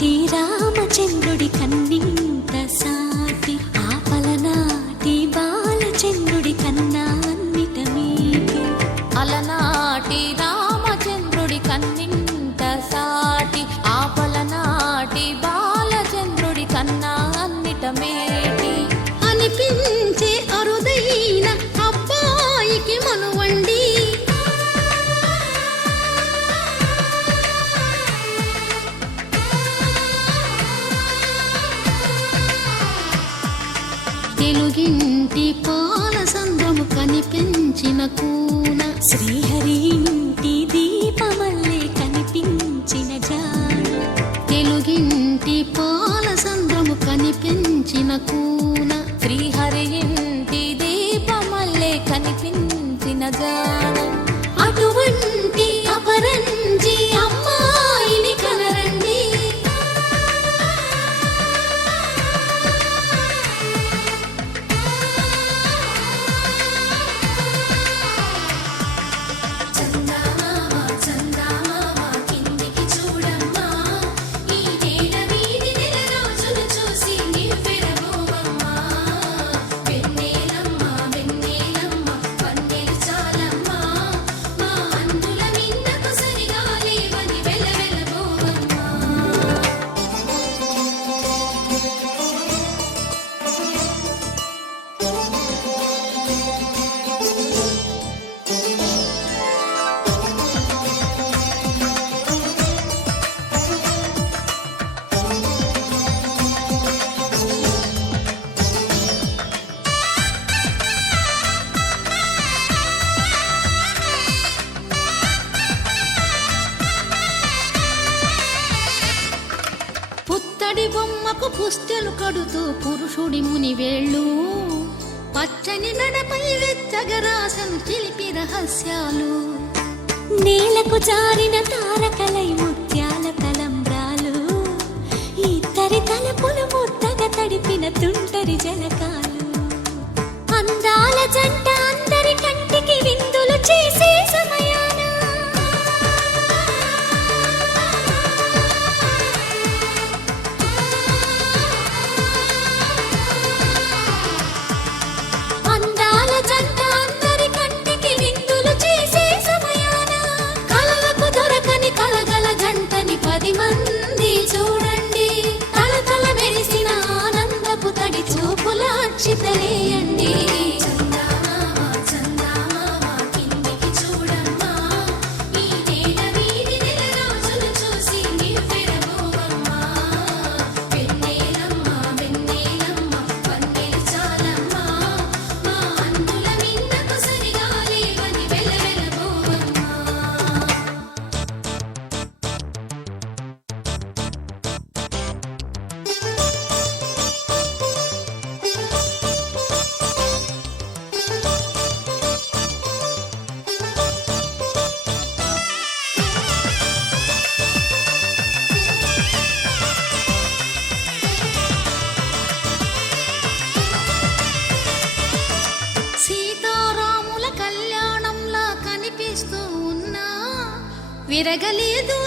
అలనాటి రామచంద్రుడి కన్నింత సాటి ఆపలనాటి బాలచంద్రుడి కన్నా అన్నిట మీటి. అలనాటి రామచంద్రుడి కన్నింత సాటి ఆపలనాటి బాలచంద్రుడి కన్నా అన్నిట మేటి అనిపించే అరుదైన అబ్బాయికి మనువండి. తెలుగింటి పాల సంద్రము కనిపించిన కూన శ్రీహరి ఇంటి దీపమల్లే కనిపించిన జాడ. తెలుగింటి పాల సంద్రము కనిపించిన కూన శ్రీహరి ఇంటి దీపమల్లే కనిపించిన జాడ. అటువంటి అపరంజి అమ్మాయిని కనరండి. పుత్తడి బొమ్మకు పుస్తెలు కడుతూ పురుషుడి ముని వేళ్ళు పచ్చని నడపై వెచ్చగరాసను చిలిపి రహస్యాలు. నేలకు జారిన తారకలై ముత్యాల తలంబ్రాలు ఇద్దరి తలపులు ముద్దగా తడిపిన తుంటరి జలకాలు. అందాల జంట అందరి కంటికి విందులు చేసే సమయాన అందాల జంట అందరి కంటికి విందులు చేసే సమయాన కలలకు దొరకని కలగల జంటని 10 మంది చూడండి. తలతల మెరిసిన ఆనందపు తడి చూపుల అక్షితలేయండి. సీతారాముల కళ్యాణంలా కనిపిస్తూ ఉన్నా విరగలేదు